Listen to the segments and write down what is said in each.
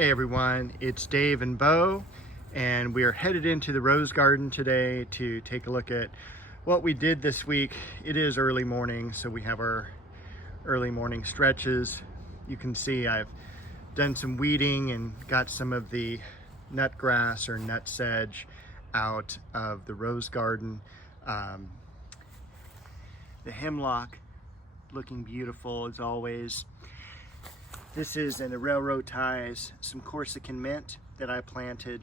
Hey everyone, it's Dave and Bo, and we are headed into the rose garden today to take a look at what we did this week. It is early morning, so we have our early morning stretches. You can see I've done some weeding and got some of the nut grass or nut sedge out of the rose garden. The hemlock looking beautiful as always. This is in the railroad ties, some Corsican mint that I planted.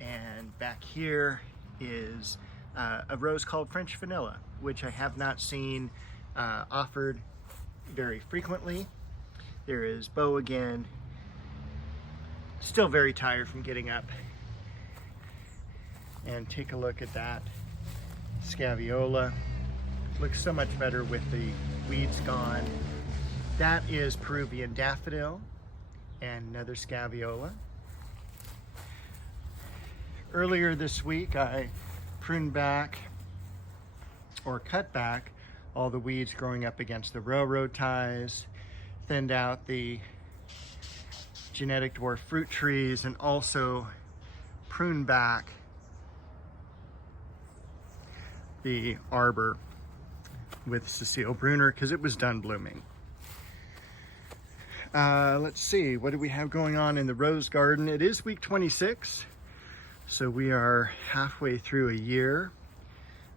And back here is a rose called French vanilla, which I have not seen offered very frequently. There is Bo again, still very tired from getting up. And take a look at that scaviola. Looks so much better with the weeds gone. That is Peruvian daffodil and another scaviola. Earlier this week, I pruned back or cut back all the weeds growing up against the railroad ties, thinned out the genetic dwarf fruit trees, and also pruned back the arbor with Cecile Bruner because it was done blooming. Let's see, what do we have going on in the rose garden? It is week 26, so we are halfway through a year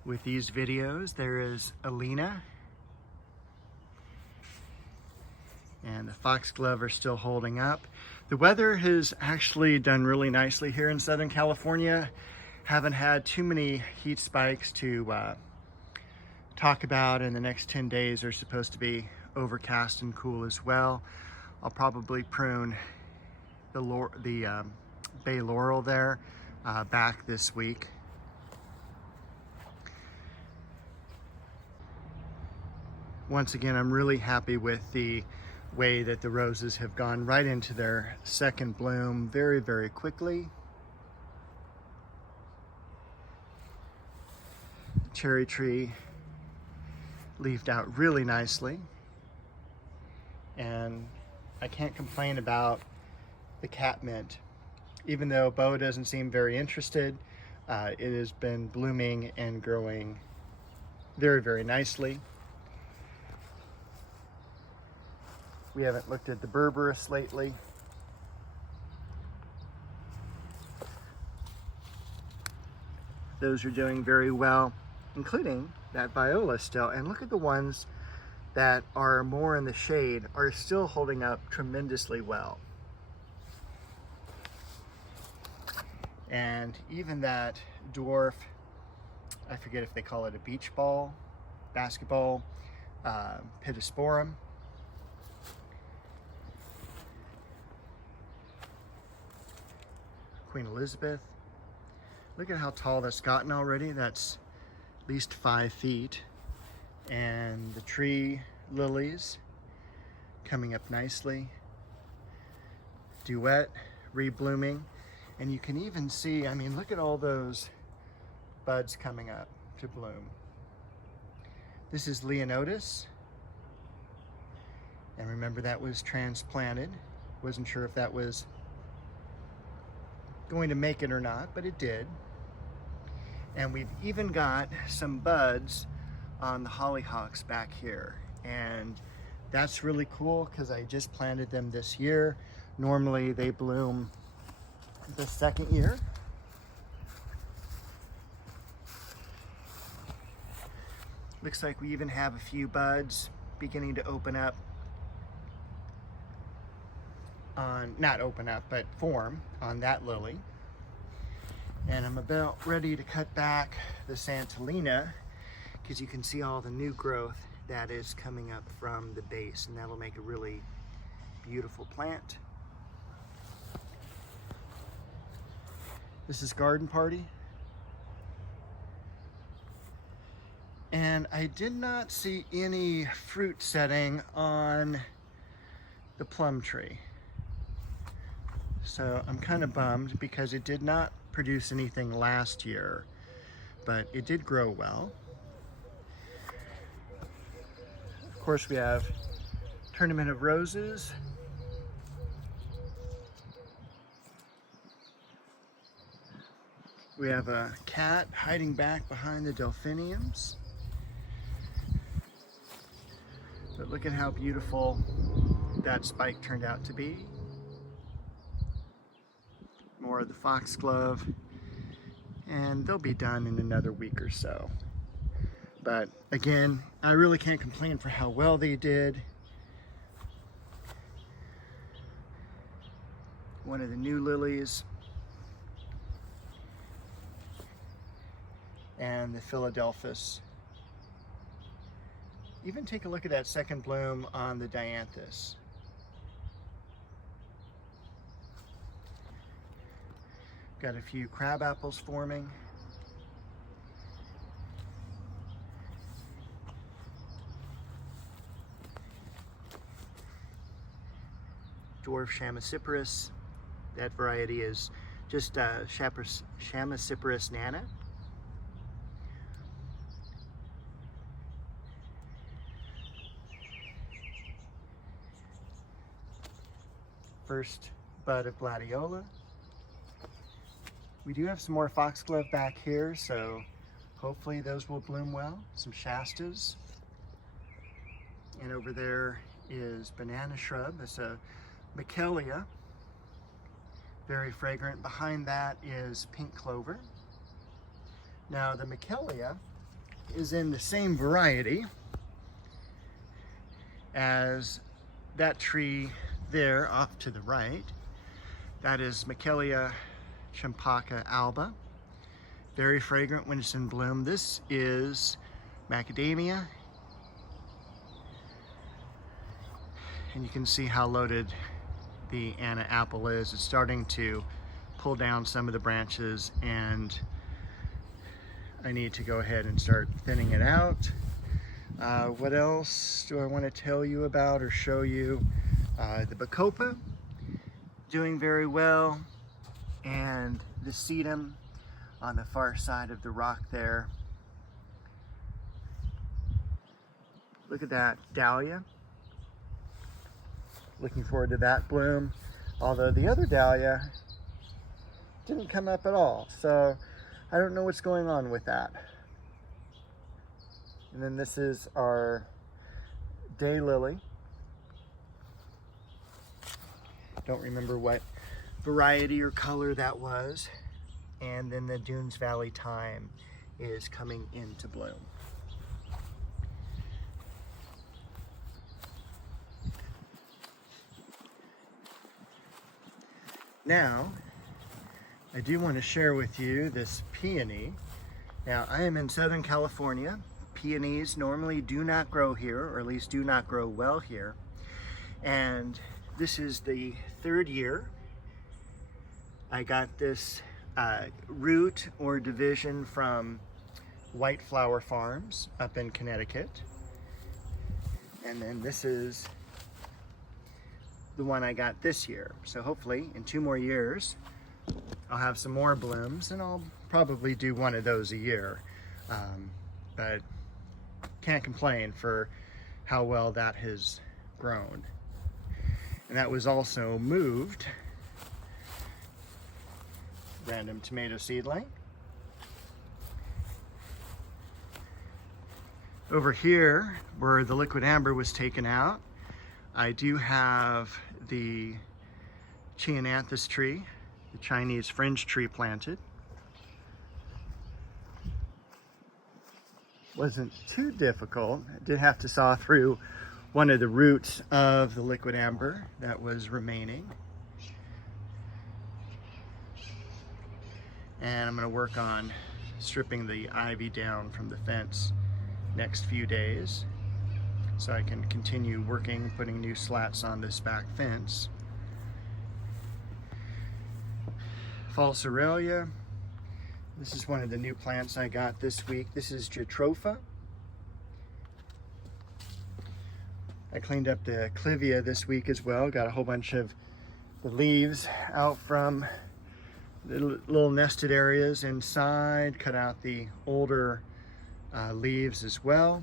with these videos. There is Alina, and the foxglove are still holding up. The weather has actually done really nicely here in Southern California. Haven't had too many heat spikes to talk about, and the next 10 days are supposed to be overcast and cool as well. I'll probably prune the bay laurel there back this week. Once again, I'm really happy with the way that the roses have gone right into their second bloom very, very quickly. The cherry tree leafed out really nicely, and I can't complain about the catmint. Even though Bo doesn't seem very interested, it has been blooming and growing very, very nicely. We haven't looked at the berberis lately. Those are doing very well, including that viola still. And look at the ones that are more in the shade are still holding up tremendously well. And even that dwarf, I forget if they call it a beach ball, basketball, pittosporum. Queen Elizabeth. Look at how tall that's gotten already. That's at least 5 feet. And the tree lilies coming up nicely. Duet reblooming. And you can even see, I mean, look at all those buds coming up to bloom. This is Leonotis. And remember, that was transplanted. Wasn't sure if that was going to make it or not, but it did. And we've even got some buds on the hollyhocks back here, and that's really cool because I just planted them this year. Normally they bloom the second year. Looks like we even have a few buds beginning to open up on, not open up, but form on that lily. And I'm about ready to cut back the Santolina because you can see all the new growth that is coming up from the base, and that'll make a really beautiful plant. This is Garden Party. And I did not see any fruit setting on the plum tree. So I'm kind of bummed because it did not produce anything last year, but it did grow well. Of course, we have Tournament of Roses We have a cat hiding back behind the delphiniums. But look at how beautiful that spike turned out to be. More of the foxglove, and they'll be done in another week or so. But again, I really can't complain for how well they did. One of the new lilies, and the Philadelphus. Even take a look at that second bloom on the dianthus. Got a few crab apples forming. Dwarf Chamaecyparis. That variety is just Chamaecyparis nana. First bud of gladiola. We do have some more foxglove back here, so hopefully those will bloom well. Some Shastas. And over there is banana shrub. That's a Michelia. Very fragrant. Behind that is pink clover. Now the Michelia is in the same variety as that tree there off to the right. That is Michelia champaca alba. Very fragrant when it's in bloom. This is macadamia. And you can see how loaded the Anna apple is. It's starting to pull down some of the branches, and I need to go ahead and start thinning it out. What else do I want to tell you about or show you? The bacopa doing very well, and the sedum on the far side of the rock there. Look at that dahlia. Looking forward to that bloom, although the other dahlia didn't come up at all, so I don't know what's going on with that. And then this is our daylily. Don't remember what variety or color that was. And then the Dunes Valley thyme is coming into bloom. Now, I do want to share with you this peony. Now, I am in Southern California. Peonies normally do not grow here, or at least do not grow well here. And this is the third year I got this root or division from White Flower Farms up in Connecticut. And then this is the one I got this year. So hopefully in 2 more years, I'll have some more blooms, and I'll probably do one of those a year. But can't complain for how well that has grown. And that was also moved. Random tomato seedling. Over here, where the liquid amber was taken out, I do have the Cheonanthus tree, the Chinese fringe tree planted. Wasn't too difficult. I did have to saw through one of the roots of the liquid amber that was remaining. And I'm going to work on stripping the ivy down from the fence next few days, so I can continue working, putting new slats on this back fence. False Aurelia. This is one of the new plants I got this week. This is Jatropha. I cleaned up the clivia this week as well. Got a whole bunch of the leaves out from the little nested areas inside. Cut out the older leaves as well.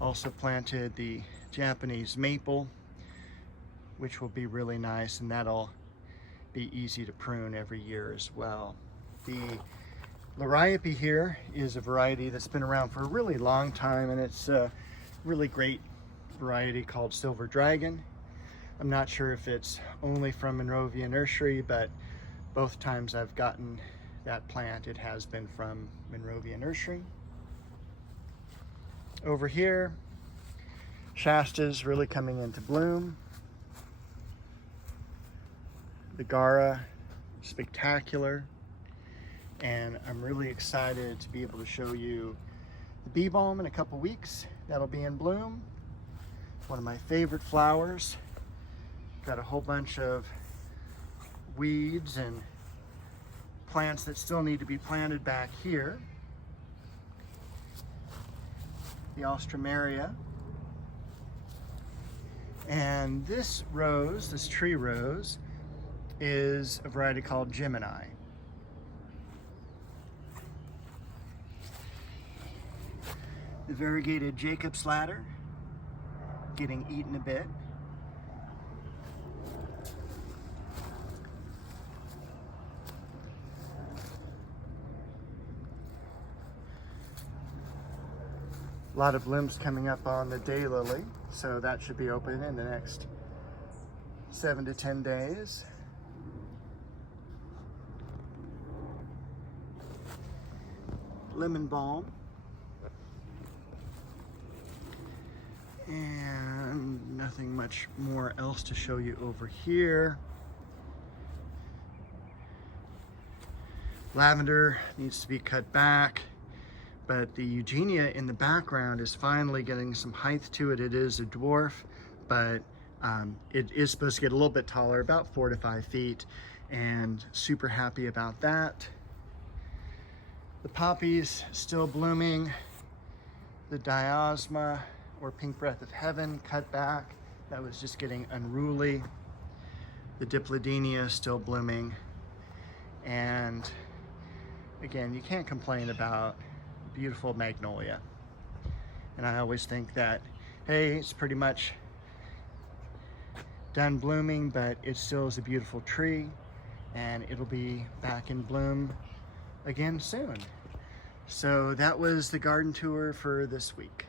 Also planted the Japanese maple, which will be really nice, and that'll be easy to prune every year as well. The Liriope here is a variety that's been around for a really long time, and it's a really great variety called Silver Dragon. I'm not sure if it's only from Monrovia Nursery, but both times I've gotten that plant, it has been from Monrovia Nursery. Over here, Shasta's really coming into bloom. The Gara, spectacular. And I'm really excited to be able to show you the bee balm in a couple weeks. That'll be in bloom. One of my favorite flowers. Got a whole bunch of weeds and plants that still need to be planted back here. The Alstroemeria. And this rose, this tree rose, is a variety called Gemini. The variegated Jacob's ladder, getting eaten a bit. A lot of blooms coming up on the daylily, so that should be open in the next 7 to 10 days. Lemon balm. And nothing much more else to show you over here. Lavender needs to be cut back, but the Eugenia in the background is finally getting some height to it. It is a dwarf, but it is supposed to get a little bit taller, about 4 to 5 feet, and super happy about that. The poppies still blooming. The Diosma, or Pink Breath of Heaven, cut back. That was just getting unruly. The Diplodenia still blooming. And again, you can't complain about beautiful magnolia. And I always think that, hey, it's pretty much done blooming, but it still is a beautiful tree, and it'll be back in bloom again soon. So that was the garden tour for this week.